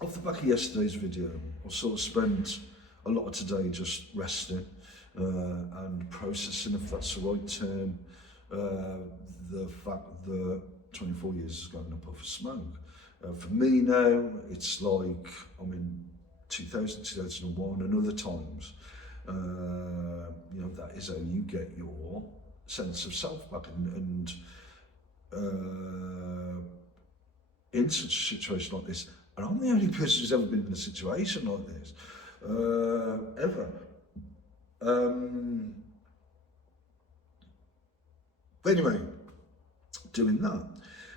off the back of yesterday's video, I sort of spent a lot of today just resting and processing, if that's the right term, the fact that 24 years has gone in a puff of smoke. For me now, it's like I'm in 2000, 2001 and other times. You know, that is how you get your sense of self back, and in such a situation like this, and I'm the only person who's ever been in a situation like this, ever. But anyway, doing that.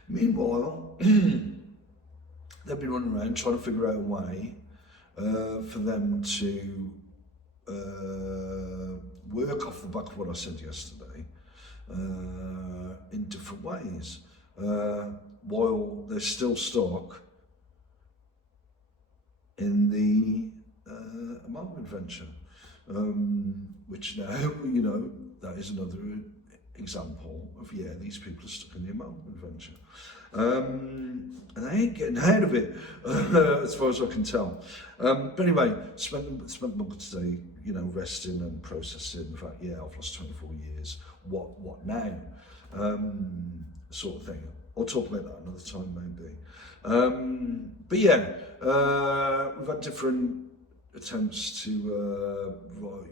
Meanwhile, they've been running around trying to figure out a way for them to work off the back of what I said yesterday in different ways, while they're still stuck in the Amalgam adventure, which now, you know, that is another example of, yeah, these people are stuck in the Amalgam adventure. And they ain't getting out of it, as far as I can tell. But anyway, spent the month today, you know, resting and processing the fact, yeah, I've lost 24 years. What now? Sort of thing. I'll talk about that another time, maybe. But yeah, we've had different attempts to,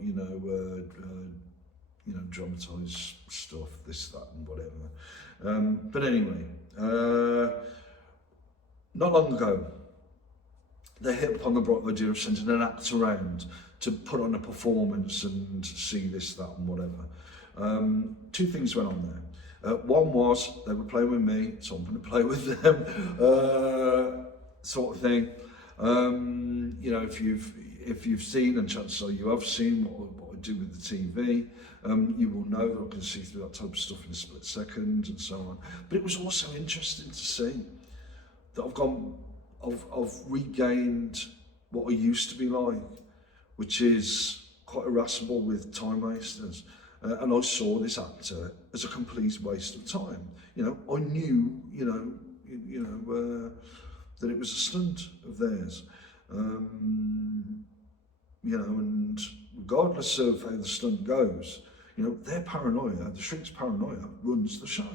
you know, dramatise stuff, this, that, and whatever. But anyway, not long ago, they hit upon the bright idea of sending an actor around to put on a performance and see this, that, and whatever. Two things went on there. One was they were playing with me, so I'm going to play with them, sort of thing. You know, if you've seen, and chances are you have seen what I do with the TV, you will know that I can see through that type of stuff in a split second and so on. But it was also interesting to see that I've regained what I used to be like, which is quite irascible with time wasters. And I saw this actor as a complete waste of time. You know, I knew, that it was a stunt of theirs. You know, and regardless of how the stunt goes, you know, their paranoia, the shrink's paranoia, runs the show.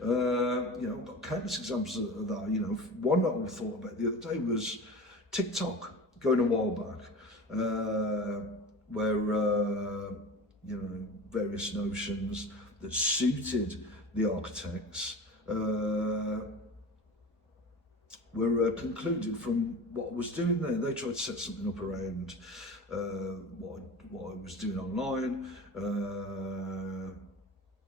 You know, I've got countless examples of that. You know, one that I thought about the other day was TikTok, going a while back, where, you know, various notions that suited the architects were concluded from what I was doing there. They tried to set something up around what I was doing online.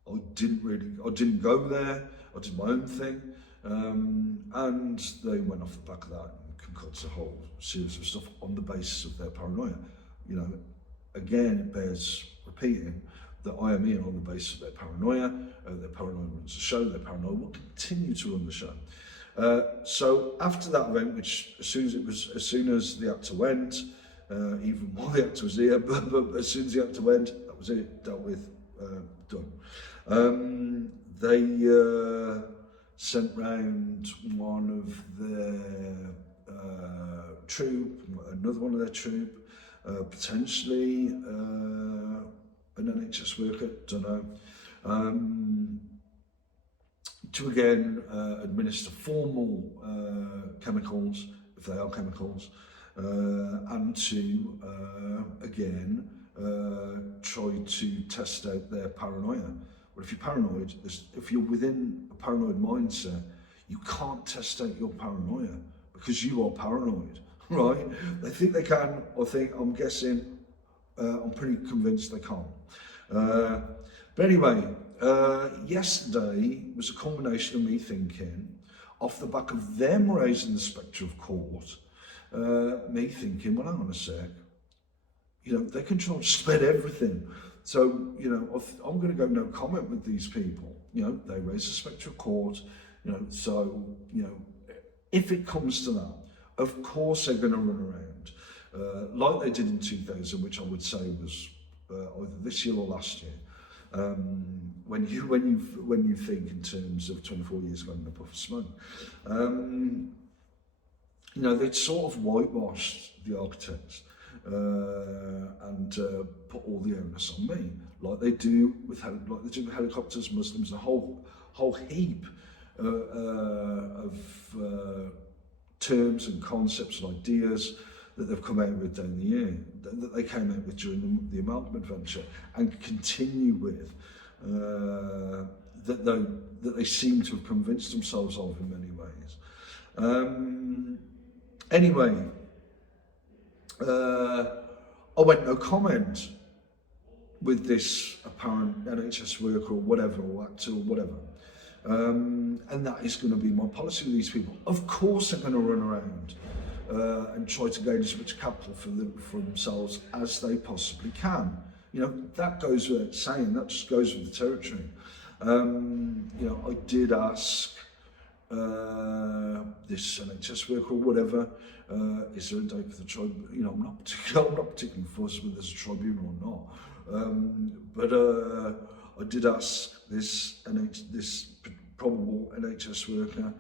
I didn't go there. I did my own thing, and they went off the back of that and concocted a whole series of stuff on the basis of their paranoia. You know, again, it bears repeating that I am in on the basis of their paranoia. Their paranoia runs the show. Their paranoia will continue to run the show. So after that event, which as soon as the actor went, even while the actor was here, but as soon as the actor went, that was it, dealt with, done. They sent round one of their troop, another one of their troop, potentially an NHS worker, don't know, to again administer formal chemicals, if they are chemicals, and to again try to test out their paranoia. But if you're paranoid, if you're within a paranoid mindset, you can't test out your paranoia because you are paranoid, right? They think they can, I'm guessing, I'm pretty convinced they can't. But anyway, yesterday was a combination of me thinking, off the back of them raising the spectre of court, me thinking, well, hang on a sec, you know, they control just about everything. So, you know, I'm going to go no comment with these people. You know, they raise the spectre of court, you know, so, you know, if it comes to that, of course they're going to run around, like they did in 2000, which I would say was either this year or last year. When you think in terms of 24 years gone in a puff of smoke. you know, they'd sort of whitewashed the architects and put all the onus on me, like they do with helicopters, Muslims, a whole heap of terms and concepts and ideas that they've come out with down the year, that they came out with during the Amalgam Adventure, and continue with, that they seem to have convinced themselves of in many ways. Anyway, I went no comment with this apparent NHS worker or whatever, or actor or whatever. And that is going to be my policy with these people. Of course they're going to run around and try to gain as much capital for themselves as they possibly can. You know, that goes without saying, that just goes with the territory. You know, I did ask this NHS worker or whatever, is there a date for the tribunal? You know, I'm not particularly fussed whether there's a tribunal or not. But I did ask this probable NHS worker,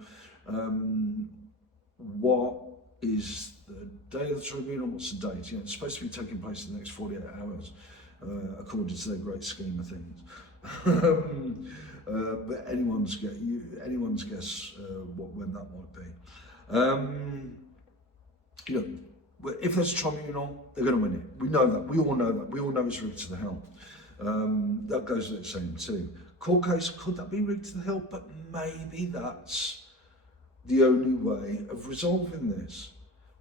what is the day of the tribunal? What's the date? You know, it's supposed to be taking place in the next 48 hours, according to their great scheme of things. But anyone's guess when that might be. You know, if there's a tribunal, they're going to win it. We know that. We all know that. We all know it's rigged to the hilt. That goes without saying too. Court case, could that be rigged to the hilt? But maybe that's the only way of resolving this,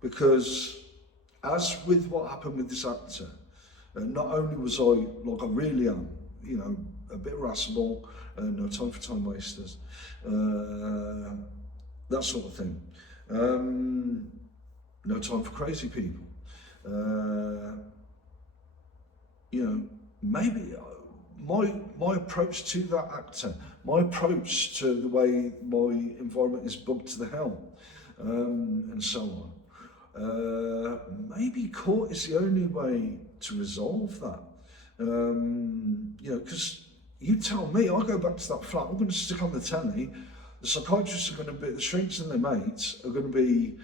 because as with what happened with this actor, not only was I, like I really am, you know, a bit irascible, no time for time wasters, that sort of thing. No time for crazy people. You know, maybe my approach to that actor, my approach to the way my environment is bugged to the hell, and so on. Maybe court is the only way to resolve that. You know, because you tell me, I go back to that flat, I'm going to stick on the telly, the psychiatrists are going to be, the shrinks and their mates are going to be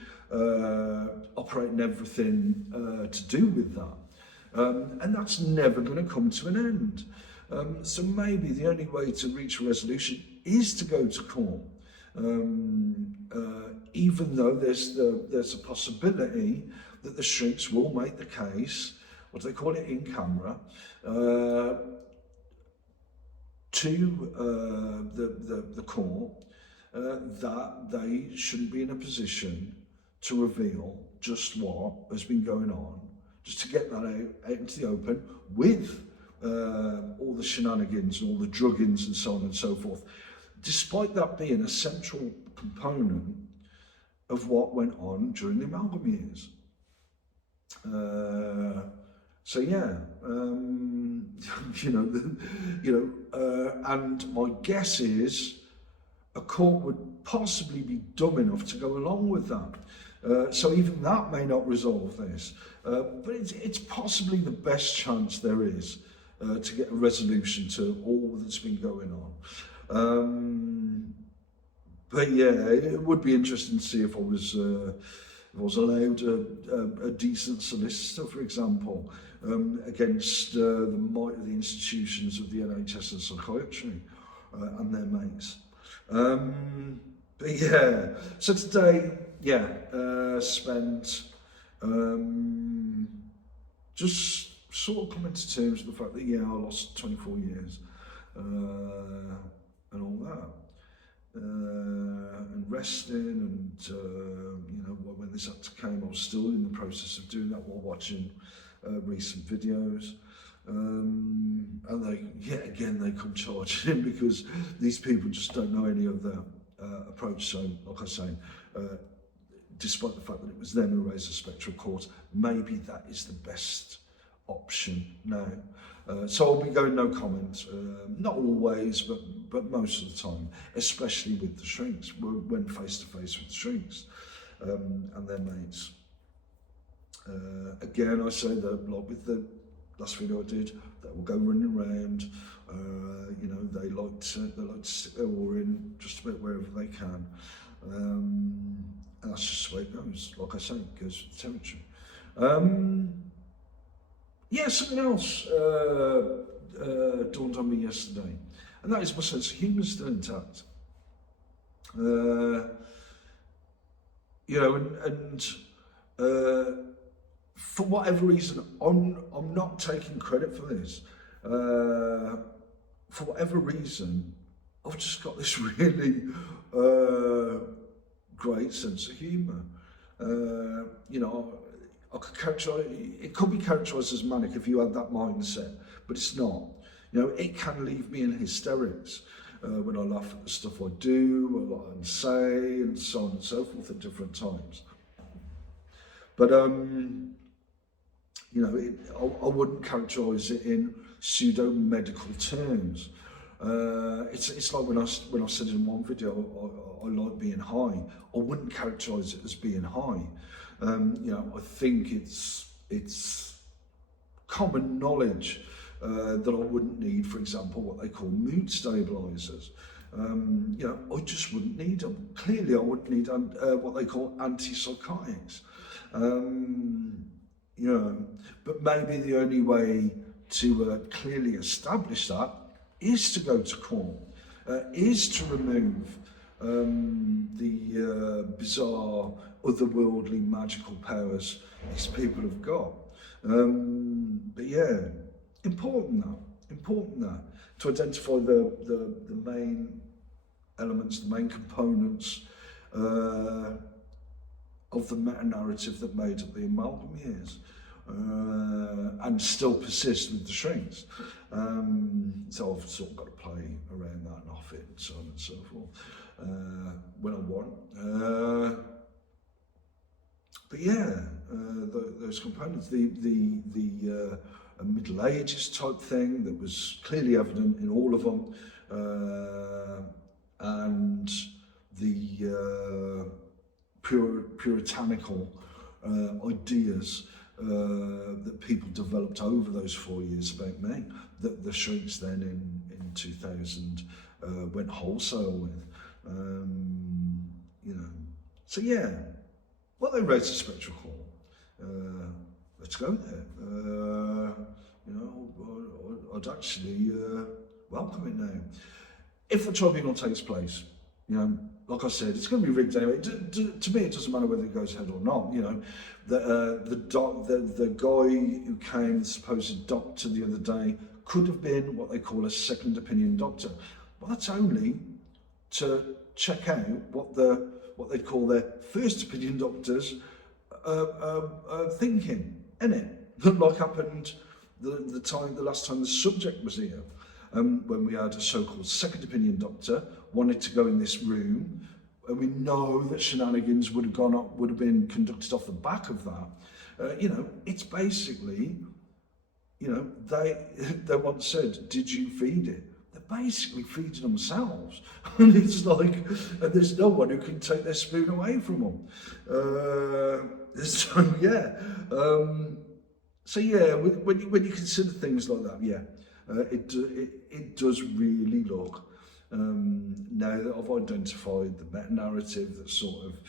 operating everything to do with that. And that's never going to come to an end. So maybe the only way to reach a resolution is to go to court, even though there's a possibility that the shrinks will make the case, what do they call it, in camera, to the court, that they shouldn't be in a position to reveal just what has been going on, just to get that out into the open with all the shenanigans and all the druggings and so on and so forth, despite that being a central component of what went on during the amalgam years. So yeah, and my guess is a court would possibly be dumb enough to go along with that. So even that may not resolve this, but it's possibly the best chance there is to get a resolution to all that's been going on. But yeah, it would be interesting to see if I was allowed a decent solicitor, for example, against the might of the institutions of the NHS and psychiatry and their mates. But yeah, so today, spent just sort of coming to terms with the fact that, I lost 24 years and all that. And resting, and when this actor came, I was still in the process of doing that while watching recent videos. And they come charging in because these people just don't know any other approach. So, like I say, despite the fact that it was them who raised the spectre of court, maybe that is the best option now. So I'll be going no comment, not always, but most of the time, especially with the shrinks, when face to face with the shrinks and their mates. Again, I say that, like with the last video I did, that will go running around. They like to stick their oar in just about wherever they can. and that's just the way it goes. Like I say, it goes with the territory. Yeah, something else dawned on me yesterday, and that is my sense of humour still intact. You know, and for whatever reason, I'm not taking credit for this. For whatever reason, I've just got this really great sense of humour. You know, I could characterise it could be characterised as manic if you had that mindset, but it's not. You know, it can leave me in hysterics when I laugh at the stuff I do, or I say, and so on and so forth at different times. But you know, I wouldn't characterise it in pseudo medical terms. It's like when I said in one video, I like being high. I wouldn't characterise it as being high. You know, I think it's common knowledge that I wouldn't need, for example, what they call mood stabilisers. You know, I just wouldn't need them. Clearly, I wouldn't need what they call antipsychotics. You know, but maybe the only way to clearly establish that is to go to court, is to remove the bizarre, otherworldly, magical powers these people have got. But yeah, important that to identify the main elements, the main components of the meta-narrative that made up the amalgam years, and still persist with the shrinks. So I've sort of got to play around that and off it, and so on and so forth, when I want. But yeah, those components, the Middle Ages type thing that was clearly evident in all of them, and the puritanical ideas that people developed over those 4 years about me, that the shrinks then in 2000 went wholesale with. You know, so yeah, well, they raised a spectral call. Let's go there. You know, I'd actually welcome it now. If the tribunal takes place, you know, like I said, it's going to be rigged anyway. To me, it doesn't matter whether it goes ahead or not. You know, the guy who came, the supposed doctor the other day, could have been what they call a second opinion doctor. Well, that's only to check out what they call their first opinion doctors are thinking, innit? Like happened the last time the subject was here, when we had a so-called second opinion doctor wanted to go in this room, and we know that shenanigans would have been conducted off the back of that. You know, it's basically, you know, they once said, "Did you feed it?" They're basically feeding themselves, and it's like, and there's no one who can take their spoon away from them. So yeah, so yeah, when you consider things like that, yeah, it does really look. Now that I've identified the meta-narrative that sort of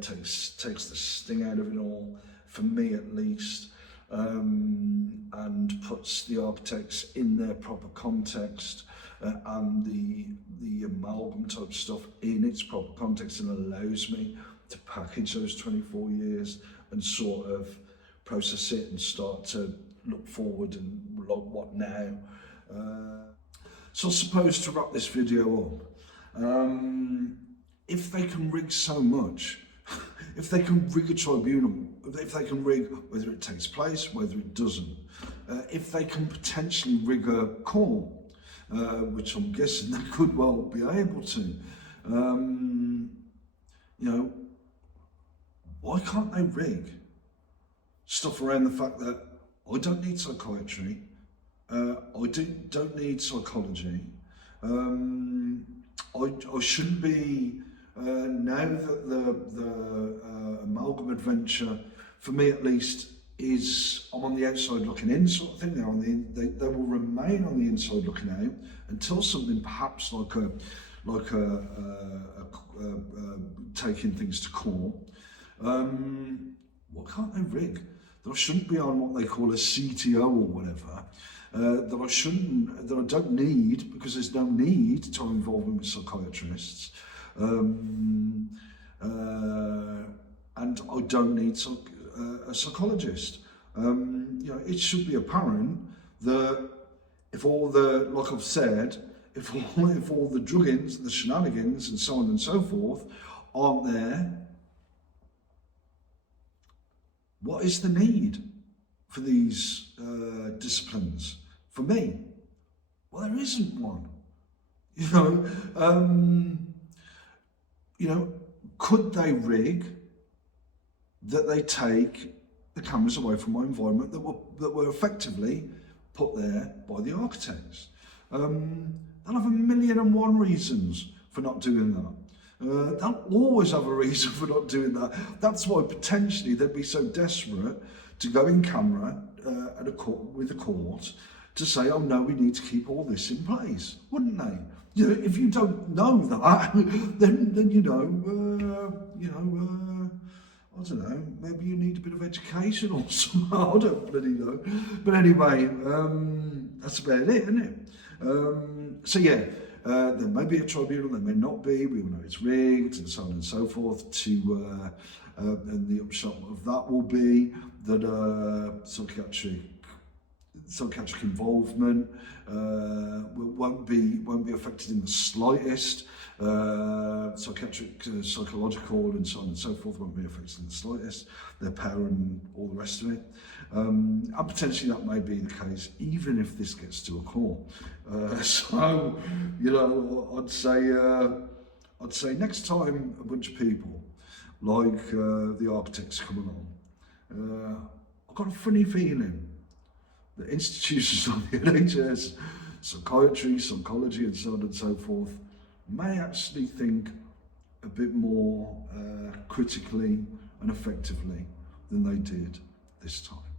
takes the sting out of it all, for me at least, and puts the architects in their proper context, and the amalgam type stuff in its proper context, and allows me to package those 24 years and sort of process it and start to look forward and like, what now? So I suppose to wrap this video up, if they can rig so much, if they can rig a tribunal, if they can rig whether it takes place, whether it doesn't, if they can potentially rig a call, which I'm guessing they could well be able to, you know, why can't they rig stuff around the fact that I don't need psychiatry, I don't need psychology, I shouldn't be, now that the amalgam adventure, for me at least, is I'm on the outside looking in sort of thing. They will remain on the inside looking out until something perhaps like like taking things to court. What can't they rig? That I shouldn't be on what they call a CTO or whatever. That I don't need, because there's no need to have involvement with psychiatrists. And I don't need a psychologist. It should be apparent that if all the, like I've said, if all the druggings, the shenanigans, and so on and so forth aren't there, what is the need for these disciplines? For me, well, there isn't one. Could they rig that they take the cameras away from my environment that were effectively put there by the architects? They'll have 1,000,001 reasons for not doing that. They'll always have a reason for not doing that. That's why potentially they'd be so desperate to go in camera with the court to say, oh no, we need to keep all this in place, wouldn't they? If you don't know that, then I don't know, maybe you need a bit of education or something, I don't bloody know. But anyway, that's about it, isn't it? There may be a tribunal, there may not be, we all know it's rigged and so on and so forth, and the upshot of that will be that psychiatric involvement won't be affected in the slightest. Psychological, and so on and so forth won't be affected in the slightest. Their power and all the rest of it. And potentially that may be the case even if this gets to a court. I'd say next time a bunch of people like the architects come along, I've got a funny feeling that institutions like the NHS, psychiatry, psychology, and so on and so forth may actually think a bit more critically and effectively than they did this time.